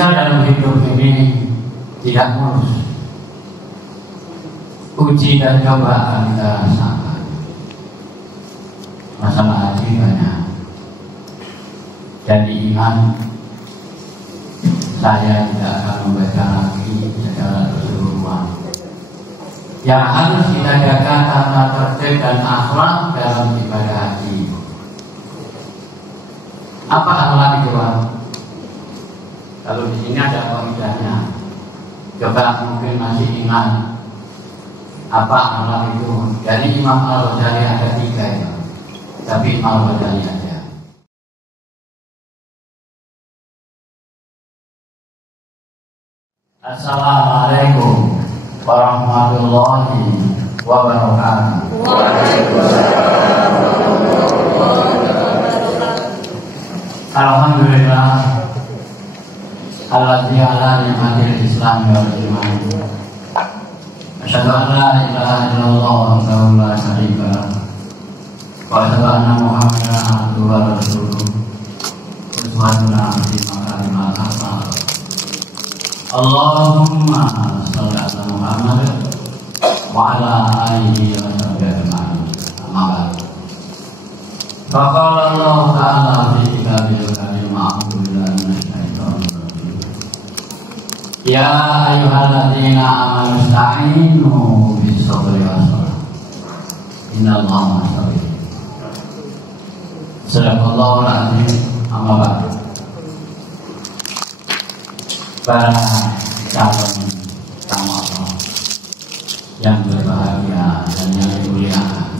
Kita dalam hidup ini tidak mulus. Uji dan cobaan kita rasakan. Masalah hati banyak. Jadi ingat, saya tidak akan membaca lagi secara keseluruhan. Yang harus kita jaga tata tertib dan akhlak dalam ibadah haji. Apa akhlak itu, Pak? Kalau di sini ada kaidahnya. Coba mungkin masih ingat apa akhlak itu. Jadi Imam Al-Ghazali ada 3 ya. Tapi Imam Al-Ghazali aja. Assalamualaikum warahmatullahi wabarakatuh. Waalaikumsalam warahmatullahi wabarakatuh. Alhamdulillah alladzi ala ni'matil Islam wal iman. Asyhadu an la ilaha illallah wahdahu la syarika lah. Wa asyhadu anna Muhammadan abduhu wa rasuluh. Uswatuna fi makarimil akhlaq. Allahumma shalli ala Muhammad wa ala alihi wa sahbihi ajma'in. Amma ba'd. Faqala Allah ta'ala fi kitabil karim a'udzu billahi minasyaitonir rajim. Ya ayyuhalladzina amanu ista'inu bis-sabri was-salah. Innallaha ma'as-sabirin. Sadaqallahul azim. Amma ba'd. Para calon tamu yang berbahagia dan yang dimuliakan,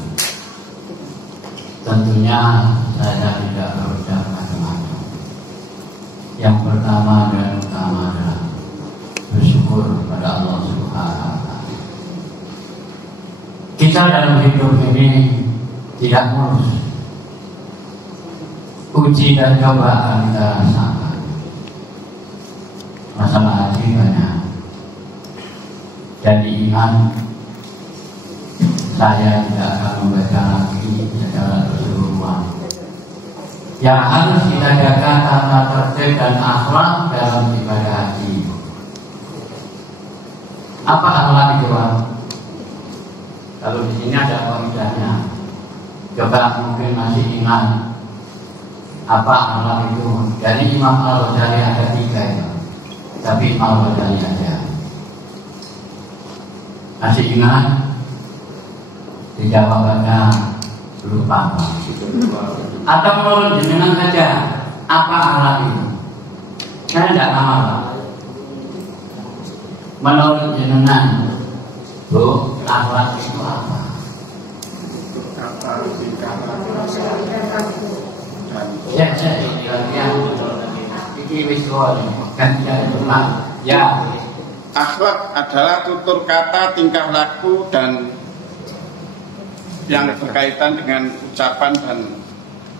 tentunya saya tidak berucap macam-macam. Yang pertama dan utama adalah bersyukur kepada Allah Subhanahu wa Ta'ala. Kita dalam hidup ini tidak mulus. Uji dan cobaan kita rasakan. Masalah hati banyak. Jadi ingat, saya tidak akan membaca lagi secara keseluruhan. Yang harus kita jaga tata tertib dan akhlak dalam ibadah haji. Apa akhlak itu, Pak? Kalau di sini ada kaidahnya. Coba mungkin masih ingat apa akhlak itu. Jadi Imam Al-Ghazali ada 3 ya. Tapi Imam Al-Ghazali aja. Masih ingat? Jawabannya lupa. Atau menurut jenengan saja, apa akhlak itu? Saya tidak tahu, Pak. Menurut jenengan, Bu, akhlak itu apa? Ya. Akhlak adalah tutur kata, tingkah laku, dan yang berkaitan dengan ucapan dan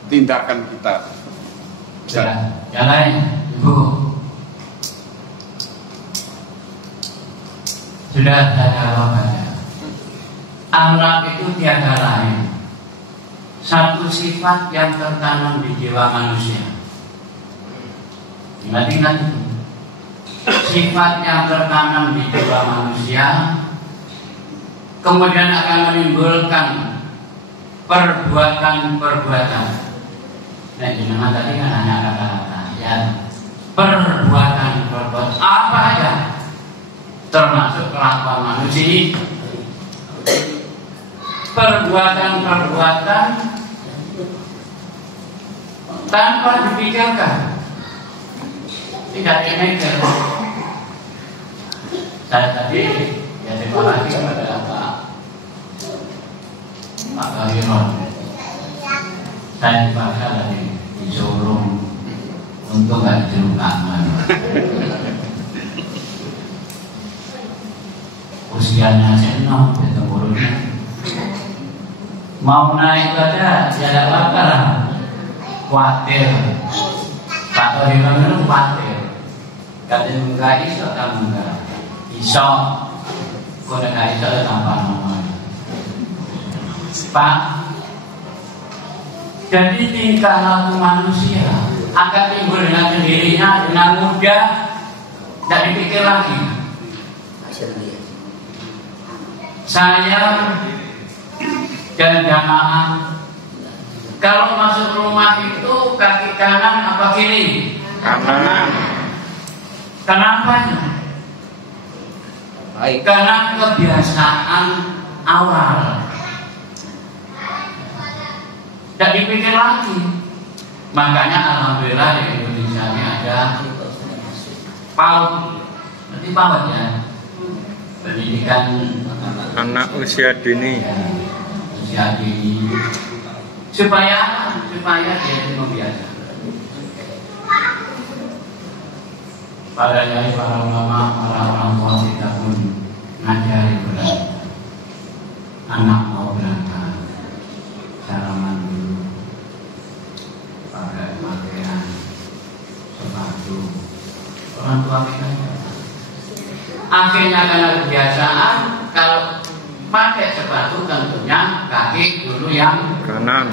tindakan kita. Yang lain, Ibu. Sudah saya jawabannya. Akhlak itu tiada lain, satu sifat yang tertanam di jiwa manusia. Ingat-ingat itu. Sifat yang tertanam di jiwa manusia, kemudian akan menimbulkan perbuatan-perbuatan. Nah, jenengan tadi kan hanya kata-kata, ya. Perbuatan-perbuatan apa aja, termasuk kelakuan manusia. Perbuatan-perbuatan tanpa dipikirkan, tidak dimikir. Saya tadi ya terima kasih kepada Pak Kahiron. Saya dipaksa dari di showroom untuk nggak jeruk tangan. Usianya senang, temurunnya mau naik aja, tidak apa-apa lah. Khawatir, Pak Kahiron itu khawatir. Katanya enggak iso, kamu enggak iso, kau enggak iso tanpa nama. Pak, jadi tingkah laku manusia akan timbul dengan sendirinya dengan mudah tidak dipikir lagi. Saya dan jamaah kalau masuk rumah itu kaki kanan apa kiri? Kanan. Kenapa? Karena kebiasaan awal. Tidak dipikir lagi. Makanya alhamdulillah di Indonesia ini ada PAUD. Berarti PAUD ya. Pendidikan anak usia dini. Usia dini. Supaya dia itu membiasakan. Para kiai, para ulama, para orang tua kita pun ngajari berat. Anak mau berangkat, cara mandi, pakai pakaian, sepatu. Orang tua kita akhirnya karena kebiasaan kalau pakai sepatu tentunya kaki dulu yang Kanan.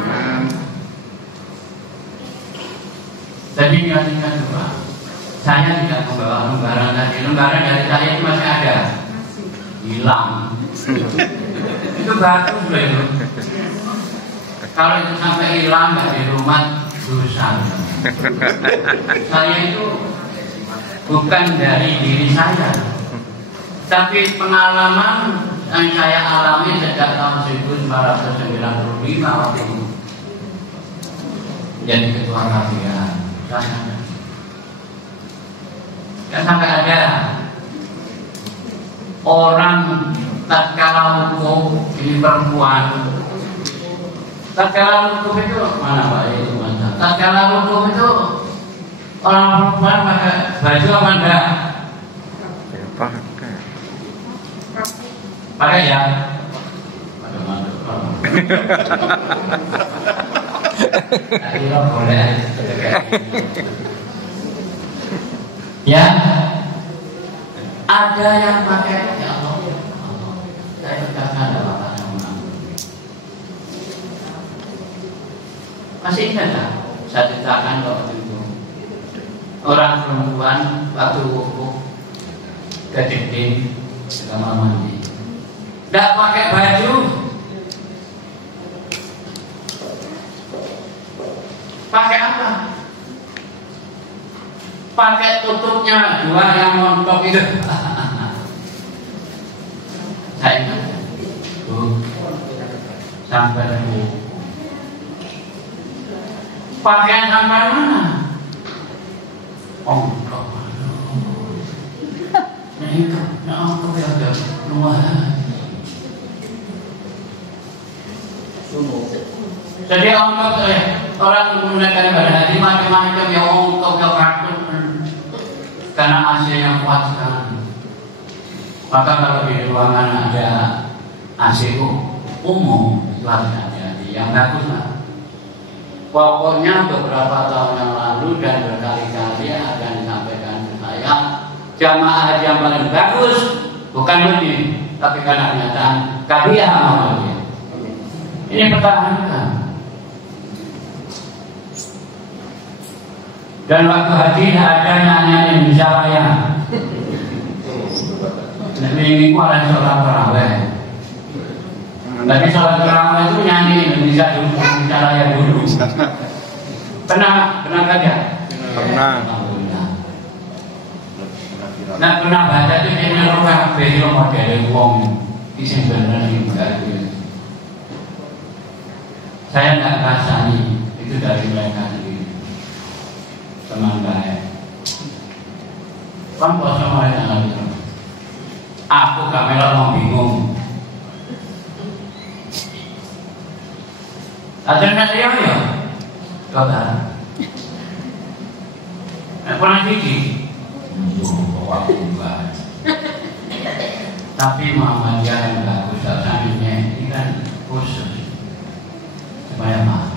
Jadi ingat-ingat juga. Saya tidak membawa lembaran tadi. Lembaran dari saya itu masih ada. Hilang. Itu bagus loh itu. Kalau itu sampai hilang nggak di rumah dosa. Saya itu bukan dari diri saya, tapi pengalaman yang saya alami sejak tahun 1995 waktu itu jadi ketua KPA. Ya sampai ada orang tatkala hukum ini perempuan. Tatkala hukum itu mana Pak itu mana? Tatkala hukum itu orang perempuan pakai baju apa enggak? Pakai. Pakai ya. Pada mantuk. Akhirnya boleh. Ya, ada yang pakai ya Allah. Saya katakan ada bapak yang mengambil. Masih ingat tak? Saya ceritakan waktu itu orang perempuan waktu wukuf ke dinding ke kamar mandi, tidak pakai baju, pakai apa? Pakai tutupnya dua yang montok itu. Saya ingat, sampai pakaian sampai mana? Ongkok. Nah ongkok ya udah lumayan. Jadi ongkok orang menggunakan ibadah haji macam-macam ya ongkok ya kartun. Karena AC-nya kuat sekali. Maka kalau di ruangan ada AC umum, itu harus hati-hati. Yang bagus lah. Pokoknya beberapa tahun yang lalu dan berkali-kali akan disampaikan ke saya, jamaah haji yang paling bagus bukan ini, tapi karena kenyataan kabiah Muhammadiyah. Ini pertahankan. Dan waktu haji ada nyanyian Indonesia Raya. Ini ada sholat tarawih. Tapi sholat tarawih itu nyanyi Indonesia dulu, Indonesia Raya dulu. Pernah saja? Pernah. Nah pernah baca itu ini roh beliau model wong isi benar juga. Saya tidak rasani itu dari mereka sendiri. Teman baik. Kan poso mereka lagi. Aku kamera mau bingung. Ajarnya dia ya. Coba. Pernah gigi. Tapi Muhammadiyah yang bagus rasanya ini kan khusus supaya makan.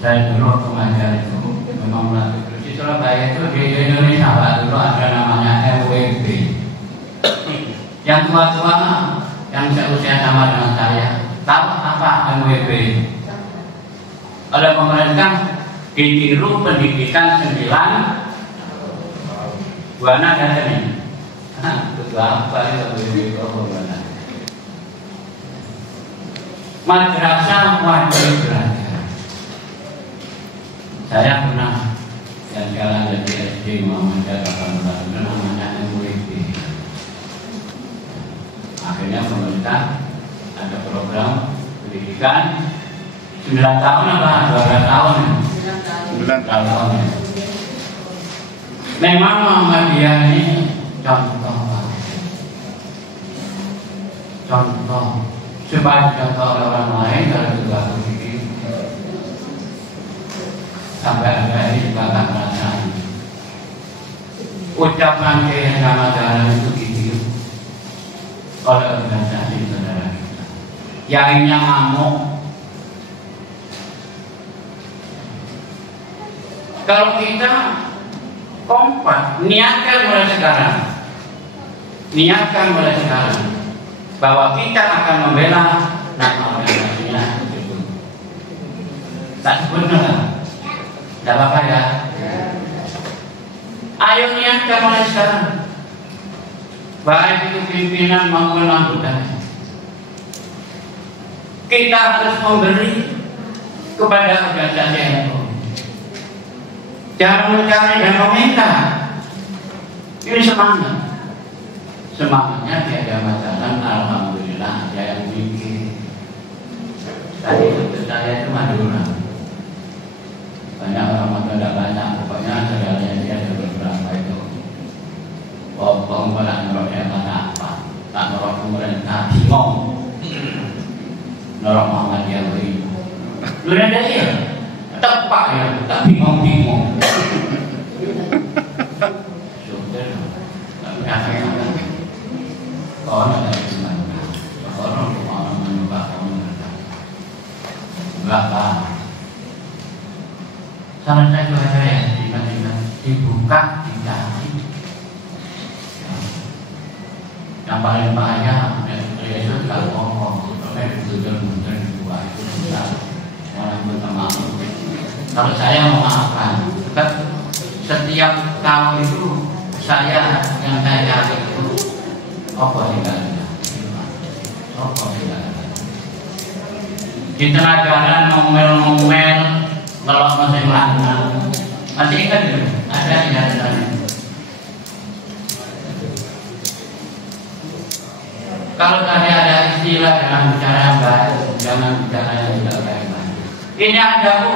Saya dulu waktu mengajar itu memang melatih terus di Surabaya itu di Indonesia Pak dulu ada namanya RWB. Yang tua-tua yang seusia sama dengan saya tahu apa RWB? Oleh pemerintah ditiru pendidikan 9 buana dan ini. Itu apa itu buana? Madrasah wajib belajar. Saya pernah yang sekarang jadi SD Muhammadiyah 18 itu namanya MWB. Akhirnya pemerintah ada program pendidikan 9 tahun apa 12 tahun? 9 tahun. Memang Muhammadiyah ini contoh supaya contoh orang lain kalau juga begitu sampai ada ini juga akan merasakan ucapan keagamaan itu gitu oleh organisasi saudara kita yainya ngamuk. Kalau kita kompak niatkan mulai sekarang bahwa kita akan membela nama organisasinya itu. Tak sebut enggak? Tidak apa-apa ya. Ayo niatkan mulai sekarang. Baik itu pimpinan maupun anggota. Kita harus memberi kepada organisasi itu. Jangan mencari dan meminta. Ini semangatnya tiada masalah. Alhamdulillah ada yang bikin. Tadi itu saya itu Madura. Banyak orang tidak banyak. Pokoknya segalanya dia ada beberapa itu. Pokoknya malah neroknya apa? Tak nerok pemerintah bingung. Nerok Muhammadiyah beri. Lu ada ya? Tepak ya, tak bingung-bingung. Sudah, tak berapa. Orang dari mana? Orang menyuka pemerintah. Berapa? Saran saya kepada saya, tiba-tiba dibuka, dicari. Yang paling bahaya, Yesus kalau ngomong, sebenarnya betul-betul dua itu besar. Orang berteman. Kalau saya memaafkan, setiap tahun itu saya yang saya cari itu apa tidak ada. Di tengah jalan ngomel-ngomel, ngelok mesin lanang. Masih ingat itu? Ada di jalan. Kalau tadi ada istilah jangan bicara yang baik, jangan bicara yang tidak baik. Ini ada Bu.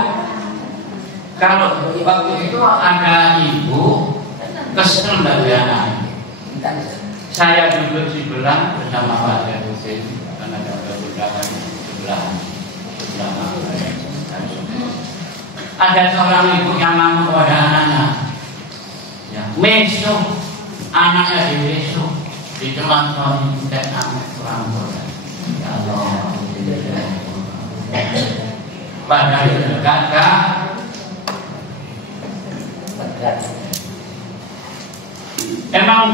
Kalau waktu itu ada ibu kesel dari anak. Saya duduk sebelah bersama Pak Hussein karena ada beberapa sebelah. Ada seorang ibu yang ngamuk pada anaknya. Ya, besok anaknya di besok ditelan suami tidak ngamuk kurang bodoh. Ya Allah. Padahal kakak emang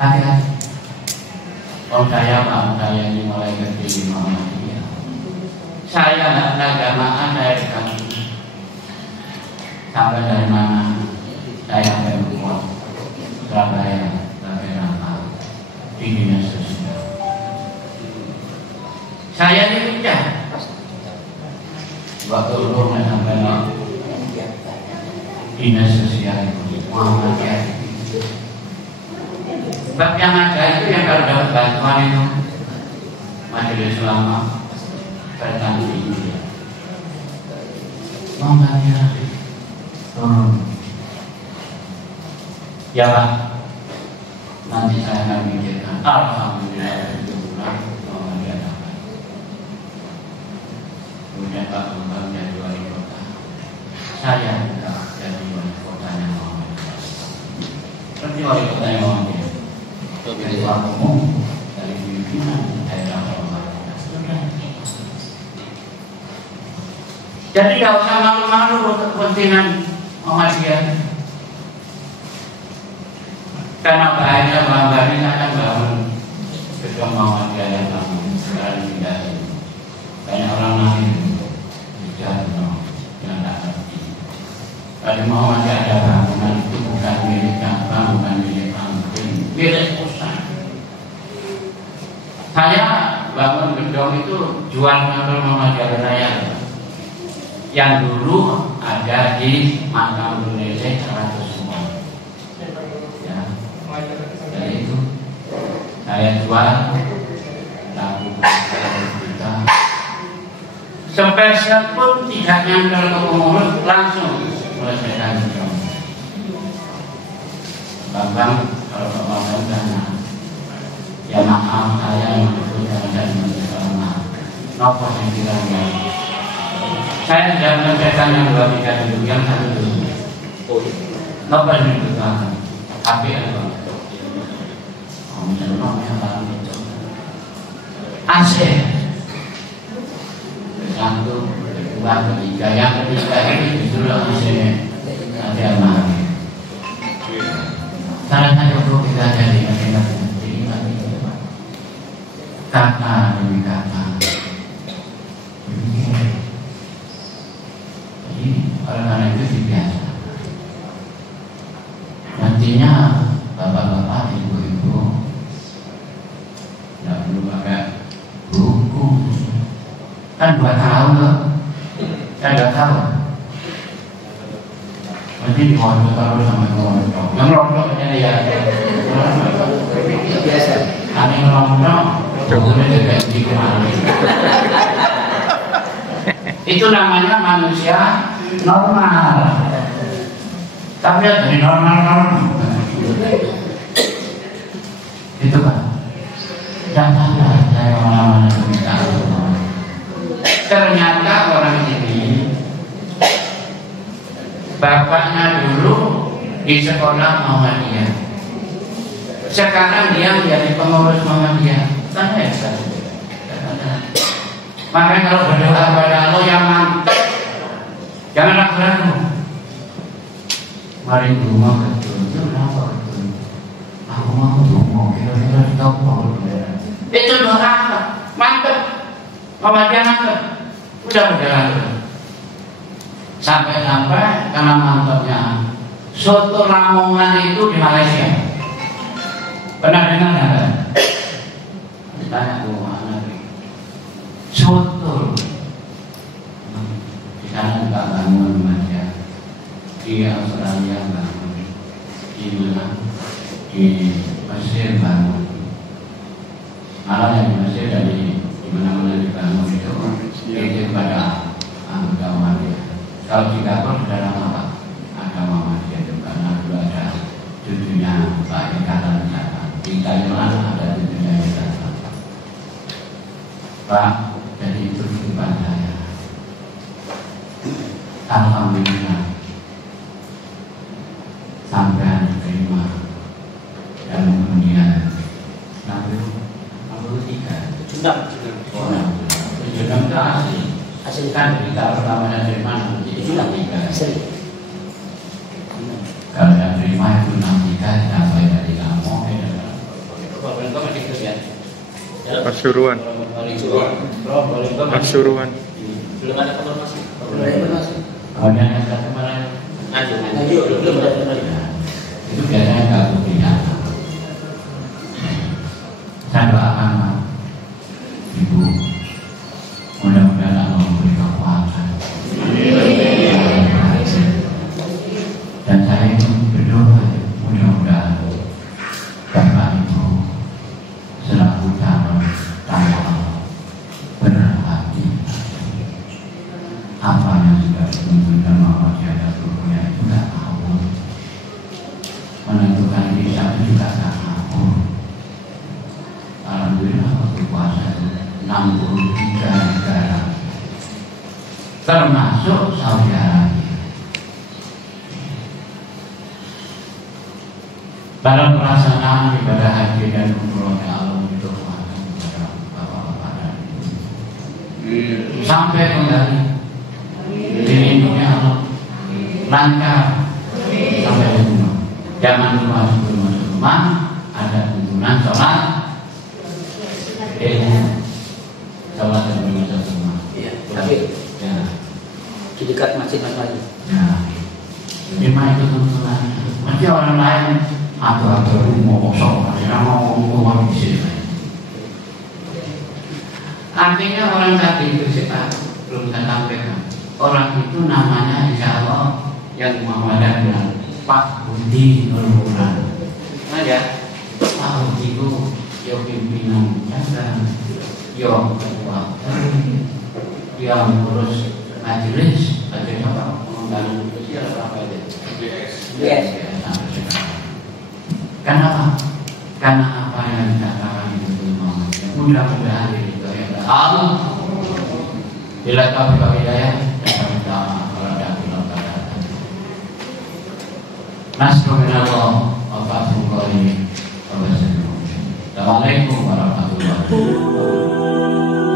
hati-hati. Kalau saya ini mulai kerja di Muhammadiyah. Saya nggak ada jamaah dari kami. Sampai dari mana? Saya sampai Bogor, Surabaya, sampai Rangka, di dinas sosial. Saya dipecat. Waktu umurnya sampai dinas sosial Muhammadiyah. Sebab yang ada itu yang kalau dapat bantuan itu majelis ulama bertanding. Muhammadiyah turun. Ya Pak, nanti saya akan mikirkan. Alhamdulillah Muhammadiyah dapat. Kemudian Pak Bambang jadi wali kota. Saya tidak jadi wali kotanya Muhammadiyah. Seperti wali kotanya Muhammadiyah. Dari umum, dari pimpinan daerah Muhammadiyah. Jadi tidak usah malu-malu untuk kepentingan Muhammadiyah. Karena bahaya bangga ini akan bangun gedung Muhammadiyah yang bangun sekarang tidak. Banyak orang lain bicara yang tidak ngerti. Bagi Muhammadiyah ada bangunan itu bukan milik Ka'bah, bukan milik Panggung, milik pusat. Saya bangun gedung itu jual Nurul Muhammadiyah Raya yang dulu ada di Makam Dunele 100 semua. Ya, jadi itu saya jual laku kita. Sepeser pun tidak nyampe ke pengurus, langsung selesaikan gedung. Bambang kalau Bambang dana, ya maaf saya yang itu jangan maaf. Nopo yang bilangnya. Saya tidak menyelesaikan yang 2-3 dulu, yang 1 dulu. Nopo yang dibutuhkan. Tapi apa? Misalnya yang dalam itu AC 1, 2, 3. Yang ketiga ini justru AC ada almari. Salah satu perlu kita jadi kata demi kata. Jadi oleh karena itu dibiasa. Nantinya bapak-bapak, ibu-ibu tidak perlu pakai buku. Kan 2 tahun loh. Saya 2 tahun. Nanti dikontrol terus sama kontrol. Yang rontok aja ya. Biasa. Aneh rontok. Itu namanya manusia normal. Tapi dari normal. Itu kan. Jangan saya kemana-mana minta. Ternyata orang ini bapaknya dulu di sekolah Muhammadiyah. Sekarang dia menjadi pengurus Muhammadiyah. Tanya ya. Makanya kalau berdoa kepada Allah yang mantap, jangan ragu-ragu. Mari rumah betul, itu kenapa betul? Aku mau rumah, kira-kira ditopol. Itu doa mantap, Muhammadiyah mantap. Udah berjalan. Sampai-sampai karena mantapnya soto Lamongan itu di Malaysia. Pernah dengar nggak? Ditanya mana soto di sana nggak bangun aja, di Australia bangun, di mana, di Mesir bangun, malah yang di Mesir dari di mana-mana dibangun itu pada anggota Muhammadiyah. Kalau di Singapura sudah lama agama Muhammadiyah itu karena dulu ada cucunya Pak Ikatan Jatan, di Thailand ada cucunya Ikatan. Pak, jadi itu kehidupan saya. Alhamdulillah sampai diterima dan kemudian 63 sudah itu asli kan kita pertamanya dari mana jadi 63 kalau yang terima itu 63 sampai dari kamu Pasuruan. Pasuruan. Belum ada konfirmasi. Kemudian yang satu malah belum ada konfirmasi. Itu biasanya kalau tidak. Saya doakan Ibu, mudah-mudahan Allah memberi kekuatan. Dan saya itu berdoa mudah-mudahan Bapak Ibu selaku calon tanggal berhati apa yang sudah ditentukan Muhammadiyah Tuhan itu tidak tahu, menentukan diri itu juga tidak tahu. Alhamdulillah waktu puasa 63 negara termasuk Saudi Arabia. Dalam pelaksanaan ibadah haji dan umroh Allah itu kepada bapak-bapak dan ibu sampai kembali dilindungi Allah lancar sampai di rumah. Jangan lupa sebelum masuk rumah ada tuntunan sholat sholat sebelum masuk rumah. Iya, terakhir. Ya. Di dekat masjid lagi. Ya. Memang itu tuntunannya. Nanti orang lain atau mau kosong, mau ngomong di sini. Artinya orang tadi itu kita belum saya sampaikan. Orang itu namanya insya Allah yang Muhammadan bilang Pak Budi Nurmulan. Nah ya, Pak Budi itu yang pimpinan jaga, yang ketua, yang ngurus majelis, apa pengembangan sosial apa itu? Yes. Kenapa? Karena apa yang dikatakan itu mudah-mudahan itu ya Allah. Bila kau hidayah, jangan minta kalau ada bilang kata. Nasrullah, wafatul qadim, wabarakatuh. Assalamualaikum warahmatullahi wabarakatuh.